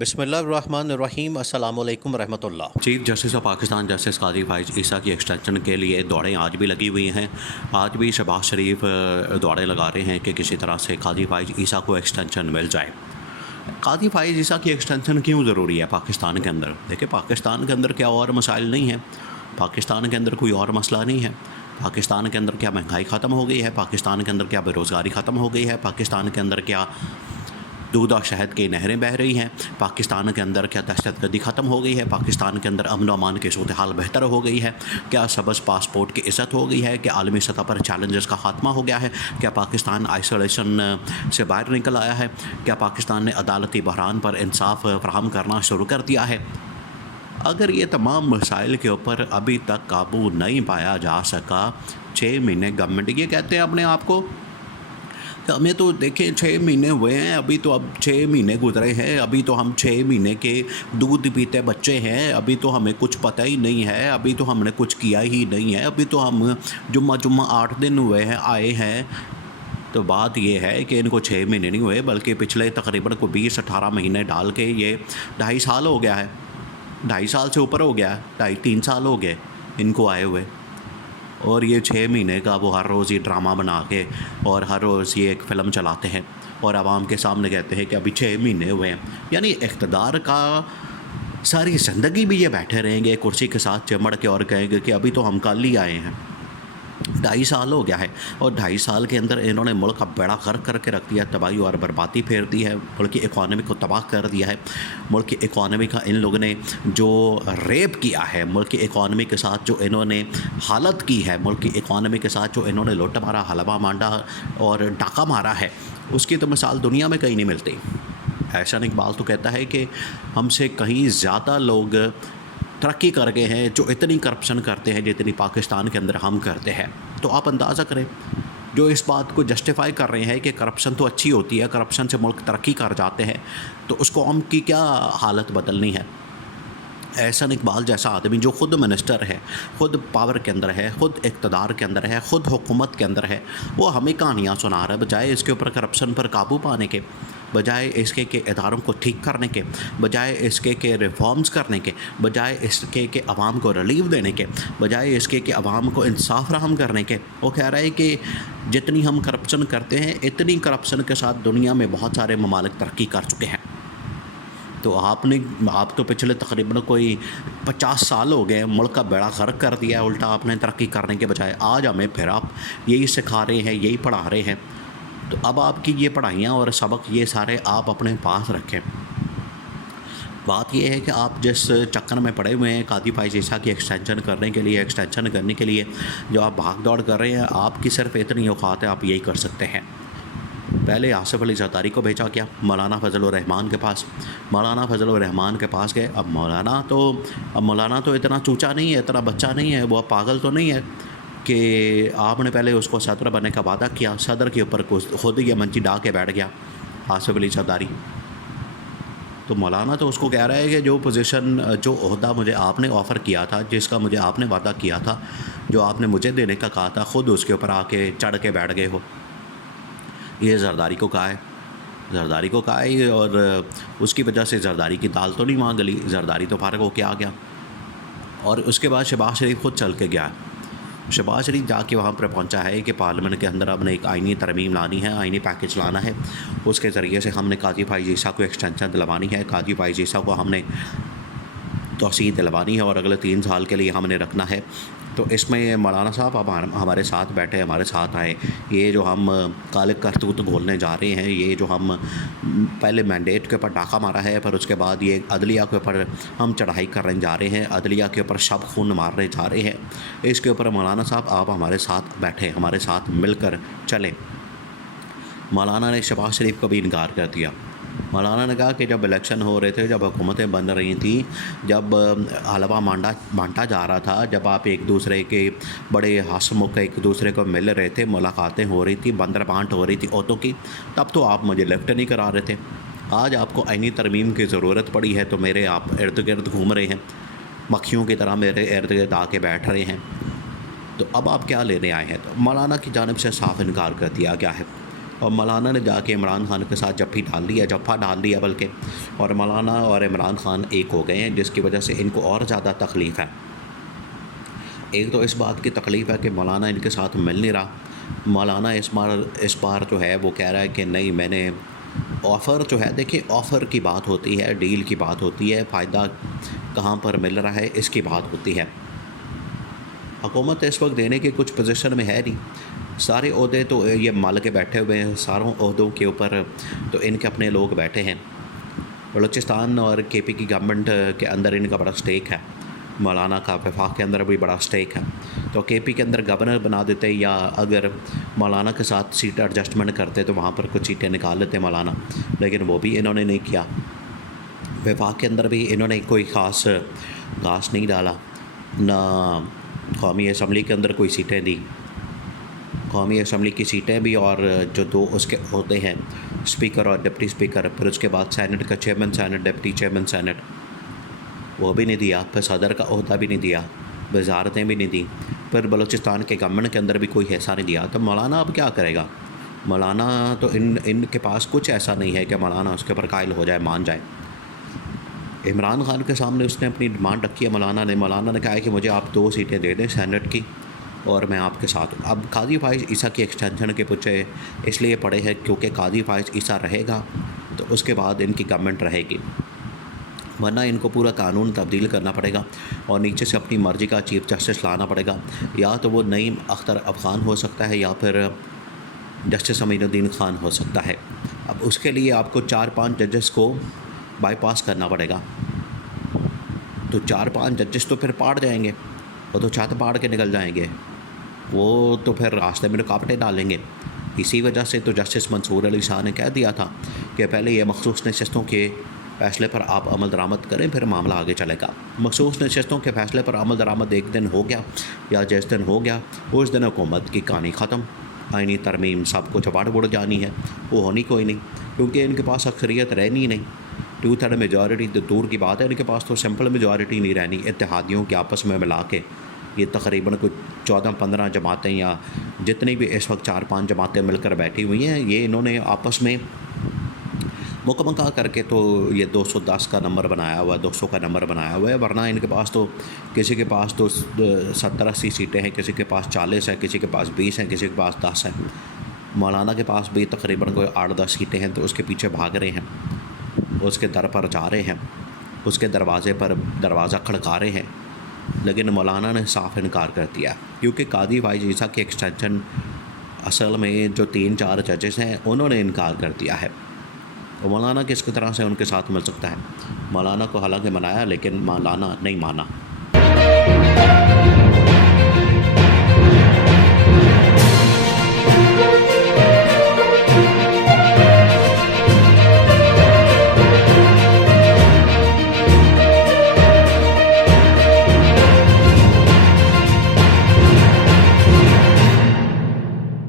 بسم اللہ الرحمن الرحیم۔ السلام علیکم ورحمۃ اللہ۔ Chief justice of Pakistan justice Qazi Faez عیسیٰ کی ایکسٹینشن کے لیے دوڑیں آج بھی لگی ہوئی ہیں۔ آج بھی شہباز شریف دوڑیں لگا رہے ہیں کہ کسی طرح سے قاضی فائز عیسیٰ کو ایکسٹینشن مل جائے۔ قاضی فائز عیسیٰ کی ایکسٹینشن کیوں ضروری ہے پاکستان کے اندر؟ دیکھیں، پاکستان کے اندر کیا اور مسائل نہیں ہیں، پاکستان کے اندر کوئی اور مسئلہ نہیں ہے۔ پاکستان کے اندر کیا مہنگائی ختم ہو گئی ہے؟ پاکستان کے اندر کیا بے روزگاری ختم ہو گئی ہے؟ پاکستان کے اندر کیا دودھ اور شہد کی نہریں بہہ رہی ہیں؟ پاکستان کے اندر کیا دہشت گردی ختم ہو گئی ہے؟ پاکستان کے اندر امن و امان کی صورتحال بہتر ہو گئی ہے؟ کیا سبز پاسپورٹ کی عزت ہو گئی ہے؟ کہ عالمی سطح پر چیلنجز کا خاتمہ ہو گیا ہے؟ کیا پاکستان آئسولیشن سے باہر نکل آیا ہے؟ کیا پاکستان نے عدالتی بحران پر انصاف فراہم کرنا شروع کر دیا ہے؟ اگر یہ تمام مسائل کے اوپر ابھی تک قابو نہیں پایا جا سکا، 6 مہینے گورنمنٹ یہ کہتے ہیں اپنے آپ کو، ہمیں تو دیکھیں 6 مہینے ہوئے ہیں، ابھی تو اب 6 مہینے گزرے ہیں، ابھی تو ہم 6 مہینے کے دودھ پیتے بچے ہیں، ابھی تو ہمیں کچھ پتہ ہی نہیں ہے، ابھی تو ہم نے کچھ کیا ہی نہیں ہے، ابھی تو ہم جمعہ 8 دن ہوئے ہیں آئے ہیں۔ تو بات یہ ہے کہ ان کو 6 مہینے نہیں ہوئے، بلکہ پچھلے تقریباً 20-18 مہینے ڈال کے یہ 2.5 سال ہو گیا ہے، 2.5 سال سے اوپر ہو گیا ہے، 2.5-3 سال ہو گئے ان کو آئے ہوئے۔ اور یہ 6 مہینے کا وہ ہر روز یہ ڈرامہ بنا کے اور ہر روز یہ ایک فلم چلاتے ہیں اور عوام کے سامنے کہتے ہیں کہ ابھی 6 مہینے ہوئے ہیں۔ یعنی اقتدار کا ساری زندگی بھی یہ بیٹھے رہیں گے کرسی کے ساتھ چمڑ کے اور کہیں گے کہ ابھی تو ہم کل ہی آئے ہیں۔ 2.5 سال ہو گیا ہے، اور 2.5 سال کے اندر انہوں نے ملک کا بیڑا غرق کر کے رکھ دیا، تباہی اور بربادی پھیر دی ہے، ملک کی اکانومی کو تباہ کر دیا ہے۔ ملک کی اکانومی کا ان لوگوں نے جو ریپ کیا ہے، ملک کی اکانومی کے ساتھ جو انہوں نے حالت کی ہے، ملک کی اکانومی کے ساتھ جو انہوں نے لوٹ مارا، حلبہ مانڈا اور ڈاکہ مارا ہے، اس کی تو مثال دنیا میں کہیں نہیں ملتی۔ احسان اقبال تو کہتا ہے کہ ہم سے کہیں زیادہ لوگ ترقی کر گئے ہیں جو اتنی کرپشن کرتے ہیں جتنی پاکستان کے اندر ہم کرتے ہیں۔ تو آپ اندازہ کریں، جو اس بات کو جسٹیفائی کر رہے ہیں کہ کرپشن تو اچھی ہوتی ہے، کرپشن سے ملک ترقی کر جاتے ہیں، تو اس قوم کی کیا حالت بدلنی ہے؟ احسان اقبال جیسا آدمی جو خود منسٹر ہے، خود پاور کے اندر ہے، خود اقتدار کے اندر ہے، خود حکومت کے اندر ہے، وہ ہمیں کہانیاں سنا رہا ہے، بجائے اس کے اوپر کرپشن پر قابو پانے کے، بجائے اس کے کہ اداروں کو ٹھیک کرنے کے، بجائے اس کے کہ ریفارمز کرنے کے، بجائے اس کے کہ عوام کو ریلیف دینے کے، بجائے اس کے کہ عوام کو انصاف فراہم کرنے کے، وہ کہہ رہا ہے کہ جتنی ہم کرپشن کرتے ہیں اتنی کرپشن کے ساتھ دنیا میں بہت سارے ممالک ترقی کر چکے ہیں۔ تو آپ تو پچھلے تقریباً کوئی 50 سال ہو گئے ملک کا بیڑا غرق کر دیا ہے، الٹا آپ نے ترقی کرنے کے بجائے آج ہمیں پھر آپ یہی سکھا رہے ہیں، یہی پڑھا رہے ہیں۔ تو اب آپ کی یہ پڑھائیاں اور سبق یہ سارے آپ اپنے پاس رکھیں۔ بات یہ ہے کہ آپ جس چکر میں پڑے ہوئے ہیں قاضی فائز عیسیٰ کی ایکسٹینشن کرنے کے لیے جو آپ بھاگ دوڑ کر رہے ہیں، آپ کی صرف اتنی اوقات ہے، آپ یہی کر سکتے ہیں۔ پہلے آصف علی زرداری کو بھیجا کیا مولانا فضل الرحمان کے پاس، مولانا فضل الرحمان کے پاس گئے۔ اب مولانا تو اتنا چوچا نہیں ہے، اتنا بچہ نہیں ہے، وہ پاگل تو نہیں ہے کہ آپ نے پہلے اس کو صدر بننے کا وعدہ کیا، صدر کے اوپر خود یہ منچی ڈا کے بیٹھ گیا آصف علی زرداری۔ تو مولانا تو اس کو کہہ رہا ہے کہ جو پوزیشن، جو عہدہ مجھے آپ نے آفر کیا تھا، جس کا مجھے آپ نے وعدہ کیا تھا، جو آپ نے مجھے دینے کا کہا تھا، خود اس کے اوپر آ کے چڑھ کے بیٹھ گئے ہو۔ یہ زرداری کو کہا ہے اور اس کی وجہ سے زرداری کی دال تو نہیں وہاں گلی، زرداری تو فارغ ہو کے آ گیا۔ اور اس کے بعد شہباز شریف خود چل کے گیا، شہباز شریف جا کے وہاں پر پہنچا ہے کہ پارلیمنٹ کے اندر اب نے ایک آئینی ترمیم لانی ہے، آئینی پیکج لانا ہے، اس کے ذریعے سے ہم نے قاضی فائز عیسیٰ کو ایکسٹینشن دلوانی ہے، قاضی فائز عیسیٰ کو ہم نے توسیع دلوانی ہے اور اگلے 3 سال کے لیے ہم نے رکھنا ہے۔ تو اس میں مولانا صاحب اب ہمارے ساتھ بیٹھے، ہمارے ساتھ آئے۔ یہ جو ہم کالے کرتوت گھولنے جا رہے ہیں، یہ جو ہم پہلے مینڈیٹ کے اوپر ڈاکہ مارا ہے، پر اس کے بعد یہ عدلیہ کے اوپر ہم چڑھائی کرنے جا رہے ہیں، عدلیہ کے اوپر شب خون مارنے جا رہے ہیں، اس کے اوپر مولانا صاحب آپ ہمارے ساتھ بیٹھیں، ہمارے ساتھ مل کر چلیں۔ مولانا نے شہباز شریف کو بھی انکار کر دیا۔ مولانا نے کہا کہ جب الیکشن ہو رہے تھے، جب حکومتیں بن رہی تھیں، جب حلوہ بانٹا جا رہا تھا، جب آپ ایک دوسرے کے بڑے ہاسم کے ایک دوسرے کو مل رہے تھے، ملاقاتیں ہو رہی تھیں، بندر بانٹ ہو رہی تھی عہدوں کی، تب تو آپ مجھے لیفٹ نہیں کرا رہے تھے۔ آج آپ کو آئینی ترمیم کی ضرورت پڑی ہے تو میرے آپ ارد گرد گھوم رہے ہیں، مکھیوں کی طرح میرے ارد گرد آ کے بیٹھ رہے ہیں۔ تو اب آپ کیا لینے آئے ہیں؟ تو مولانا کی جانب سے صاف انکار کر دیا گیا ہے۔ اور مولانا نے جا کے عمران خان کے ساتھ جفا ڈال دیا بلکہ، اور مولانا اور عمران خان ایک ہو گئے ہیں، جس کی وجہ سے ان کو اور زیادہ تکلیف ہے۔ ایک تو اس بات کی تکلیف ہے کہ مولانا ان کے ساتھ مل نہیں رہا۔ مولانا اس بار جو ہے وہ کہہ رہا ہے کہ نہیں، میں نے آفر جو ہے، دیکھیں آفر کی بات ہوتی ہے، ڈیل کی بات ہوتی ہے، فائدہ کہاں پر مل رہا ہے اس کی بات ہوتی ہے۔ حکومت اس وقت دینے کی کچھ پوزیشن میں ہے نہیں، سارے عہدے تو یہ مال کے بیٹھے ہوئے ہیں، ساروں عہدوں کے اوپر تو ان کے اپنے لوگ بیٹھے ہیں۔ بلوچستان اور کے پی کی گورنمنٹ کے اندر ان کا بڑا سٹیک ہے، مولانا کا وفاق کے اندر بھی بڑا سٹیک ہے، تو کے پی کے اندر گورنر بنا دیتے، یا اگر مولانا کے ساتھ سیٹ ایڈجسٹمنٹ کرتے تو وہاں پر کچھ سیٹیں نکال لیتے مولانا، لیکن وہ بھی انہوں نے نہیں کیا۔ وفاق کے اندر بھی انہوں نے کوئی خاص گھاس نہیں ڈالا، نہ قومی اسمبلی کے اندر کوئی سیٹیں دی۔ قومی اسمبلی کی سیٹیں بھی اور جو دو اس کے عہدے ہیں، اسپیکر اور ڈپٹی اسپیکر، پھر اس کے بعد سینٹ کا chairman senate, deputy chairman senate, وہ بھی نہیں دیا، پھر صدر کا عہدہ بھی نہیں دیا، وزارتیں بھی نہیں دیں، پھر بلوچستان کے گورنمنٹ کے اندر بھی کوئی حصہ نہیں دیا۔ تو مولانا اب کیا کرے گا؟ مولانا تو ان کے پاس کچھ ایسا نہیں ہے کہ مولانا اس کے اوپر قائل ہو جائے، مان جائے۔ عمران خان کے سامنے اس نے اپنی ڈیمانڈ رکھی ہے مولانا نے کہا ہے کہ مجھے آپ 2 سیٹیں دے دیں سینٹ کی اور میں آپ کے ساتھ ہوں۔ اب قاضی فائز عیسیٰ کی ایکسٹینشن کے پیچھے اس لیے پڑے ہیں کیونکہ قاضی فائز عیسیٰ رہے گا تو اس کے بعد ان کی گورنمنٹ رہے گی، ورنہ ان کو پورا قانون تبدیل کرنا پڑے گا اور نیچے سے اپنی مرضی کا چیف جسٹس لانا پڑے گا، یا تو وہ نعیم اختر افغان ہو سکتا ہے یا پھر جسٹس امین الدین خان ہو سکتا ہے۔ اب اس کے لیے آپ کو 4-5 ججز کو بائی پاس کرنا پڑے گا، تو 4-5 ججز تو پھر پاٹ جائیں گے، وہ تو چھت پاڑ کے نکل جائیں گے، وہ تو پھر راستے میں رکاوٹیں ڈالیں گے۔ اسی وجہ سے تو جسٹس منصور علی شاہ نے کہہ دیا تھا کہ پہلے یہ مخصوص نشستوں کے فیصلے پر آپ عمل درآمد کریں، پھر معاملہ آگے چلے گا۔ مخصوص نشستوں کے فیصلے پر عمل درآمد ایک دن ہو گیا یا جس دن ہو گیا اس دن حکومت کی کہانی ختم، آئینی ترمیم سب کچھ بڑھ جانی ہے، وہ ہونی کوئی نہیں، کیونکہ ان کے پاس اکثریت رہنی نہیں۔ 2/3 میجورٹی تو دور کی بات ہے، ان کے پاس تو سمپل میجورٹی نہیں رہنی۔ اتحادیوں کے آپس میں ملا کے یہ تقریباً کچھ 14-15 جماعتیں یا جتنی بھی اس وقت 4-5 جماعتیں مل کر بیٹھی ہوئی ہیں، یہ انہوں نے آپس میں مکمکہ کر کے تو یہ 210 کا نمبر بنایا ہوا ہے، 200 کا نمبر بنایا ہوا ہے، ورنہ ان کے پاس تو کسی کے پاس تو 70-80 سیٹیں ہیں، کسی کے پاس 40 ہیں، کسی کے پاس 20 ہیں، کسی کے پاس 10 ہیں۔ مولانا کے پاس بھی تقریباً کوئی 8-10 سیٹیں ہیں، تو اس کے پیچھے بھاگ رہے ہیں، اس کے در پر جا رہے ہیں، اس کے دروازے پر دروازہ کھڑکا رہے ہیں، لیکن مولانا نے صاف انکار کر دیا، کیونکہ قاضی فائز عیسیٰ کی ایکسٹینشن اصل میں جو 3-4 ججز ہیں انہوں نے انکار کر دیا ہے، تو مولانا کس طرح سے ان کے ساتھ مل سکتا ہے؟ مولانا کو حالانکہ منایا لیکن مولانا نہیں مانا۔